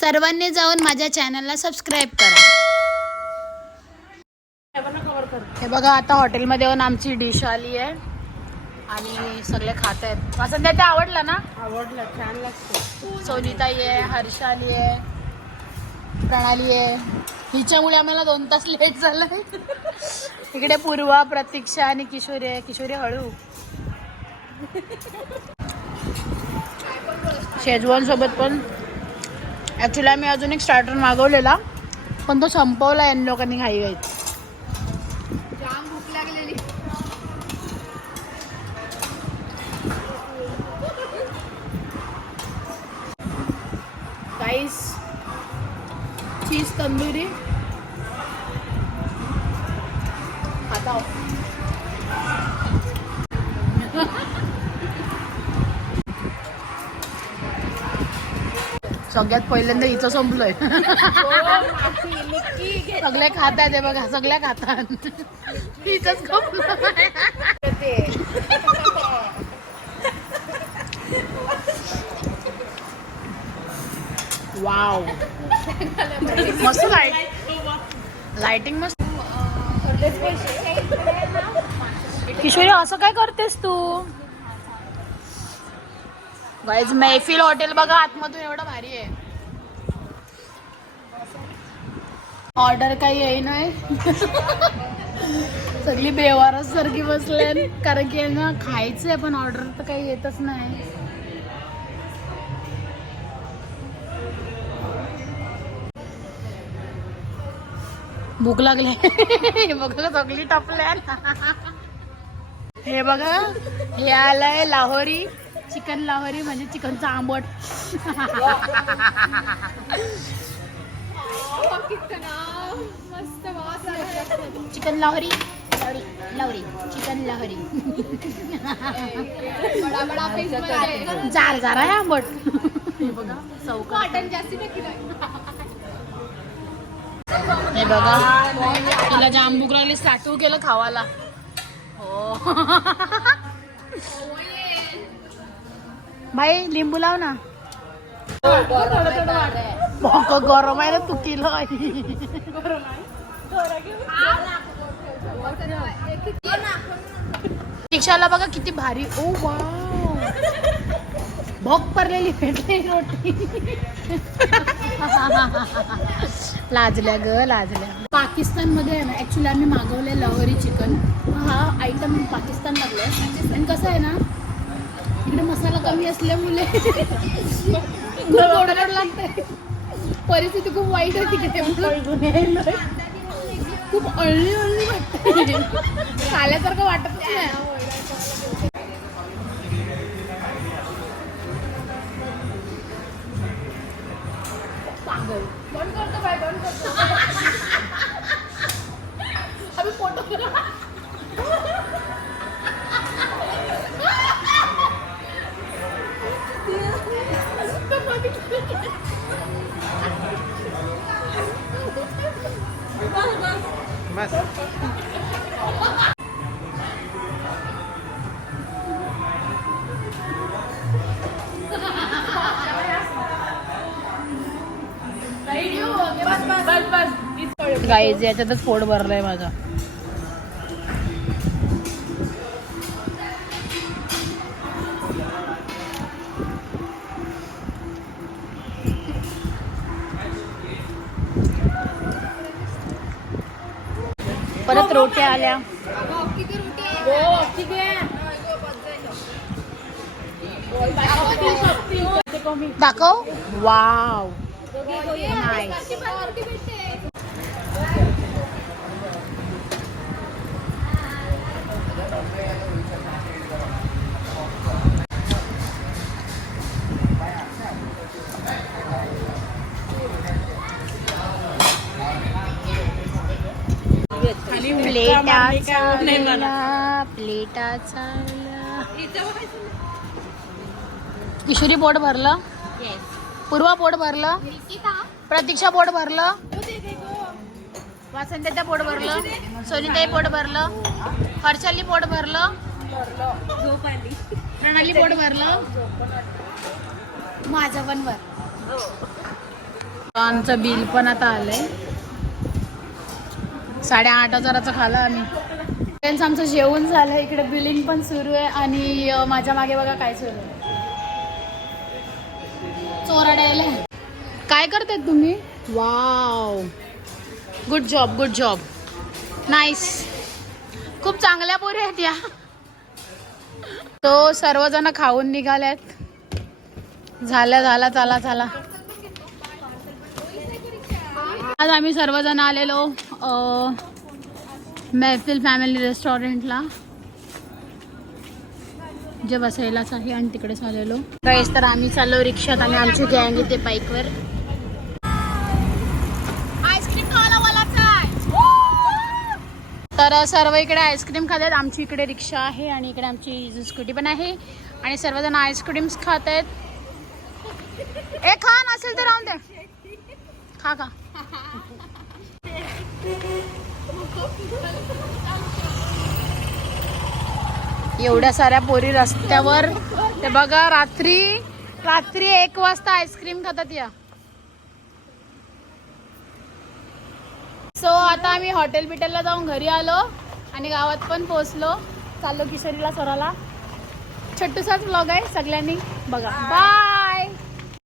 सर्वांनी जाऊन माझ्या चॅनलला सबस्क्राईब करा. हे बघा आता हॉटेलमध्ये येऊन आमची डिश आली आहे. आणि सगळे खात आहेत. वासंत ते आवडलं ना? आवडलं छान लागतं. सोनीताई आहे हर्षाली आहे प्रणाली आहे. हिच्यामुळे आम्हाला दोन तास लेट झालं इकडे पूर्वा प्रतीक्षा आणि किशोरी आहे. किशोरी हळू. शेजवान सोबत पण ॲक्च्युली आम्ही अजून एक स्टार्टर मागवलेला पण तो संपवला यांनी लोकांनी घाई घाईत. जाम भूक लागलेली. Rice cheese tandoori. आता सगळ्यात पहिल्यांदा हिचं संपलंय. सगळे खात आहेत हे बघा सगळ्या खातात. हिचंच संपलं वाव. मस्त लाइट लाइटिंग मस्त. किशोरी असं काय करतेस तू? गाईज मैफिल हॉटेल बघा आतमधून एवढं भारी आहे. ऑर्डर काही येई नाही. सगळी बेवारच सारखी बसले कारण की ना खायचंय पण ऑर्डर तर काही येतच नाही. भूक लागले. बघा सगळी टपल्या हे बघा हे आलंय लाहोरी. चिकन लावरी म्हणजे चिकनचा आंबट. चिकन लावरी लावरी लावरी चिकन लावरी जार जार आहे आंबट. हे बघा चौका हे बघा तिला जाम भूक लागली केलं खावाला. हो. भाई लिंबू लाव ना. बघ, गरम आहे ना तू किलो रिक्षाला बघा किती भारी. ओ वा भोग पडलेली भेटली रोटी. लाजल्या ग लाजल्या. पाकिस्तानमध्ये आहे ना ॲक्च्युली आम्ही मागवले लहरी चिकन. हा आयटम पाकिस्तान मधला आहे. आणि कसं आहे ना इकडे मसाला कमी असल्यामुळे खूप गोड लागतंय. परिस्थिती खूप वाईट आहे तिकडे खूप अळली अळली वाटते खाल्यासारखं वाटतच नाही. बंद करतो बाय बंद करतो. आम्ही फोटो बस. गाईज याच्यातच पोट भरलंय माझा. परत रोट्या आल्या. हो दाखव. वाव. नाईस प्लेटा चालला प्लेटा चालला किशोरी पोट भरलं? पूर्वा पोट भरलं? प्रतीक्षा पोट भरलं? वासंत्याच्या पोट भरलं? सोनीताई पोट भरलं? हर्षाली पोट भरलं? प्रणाली पोट भरलं? माझं पण भर. आमचं बिल पण आता आलंय. साडेआठ हजाराचं खाल्लं आम्ही. फ्रेंड्स आमचं जेवण झालं. इकडे बिलिंग पण सुरू आहे आणि माझ्या मागे बघा काय सुरू आहे. चोराड्याला काय करतायत तुम्ही? Wow good job good job nice खूप चांगल्या पोरी आहेत या. तो सर्वजण खाऊन निघाल्यात. झालं झाला चला चला आज आम्ही सर्वजण आलेलो. मैफिल फॅमिली रेस्टॉरंटला. जे बसायलाच आहे आणि तिकडेच आलेलो काहीच तर आम्ही चाललो रिक्षात आणि आमची गँग इथे बाईकवर तर सर्व इकडे आईस्क्रीम खातात. आमची इकडे रिक्षा आहे आणि इकडे आमची स्कूटी पण आहे. आणि सर्वजण आईस्क्रीम्स खात आहेत ए खा नसेल तर राहून दे. खा खा. एवढ्या साऱ्या पोरी रस्त्यावर. ते बघा रात्री रात्री एक वाजता आईस्क्रीम खातात या. सो आता आम्ही हॉटेल बिटेलला जाऊन घरी आलो आणि गावात पण पोहोचलो. चाललो किशोरीला सोराला. छोटूसाच ब्लॉग आहे सगळ्यांनी. बघा. बाय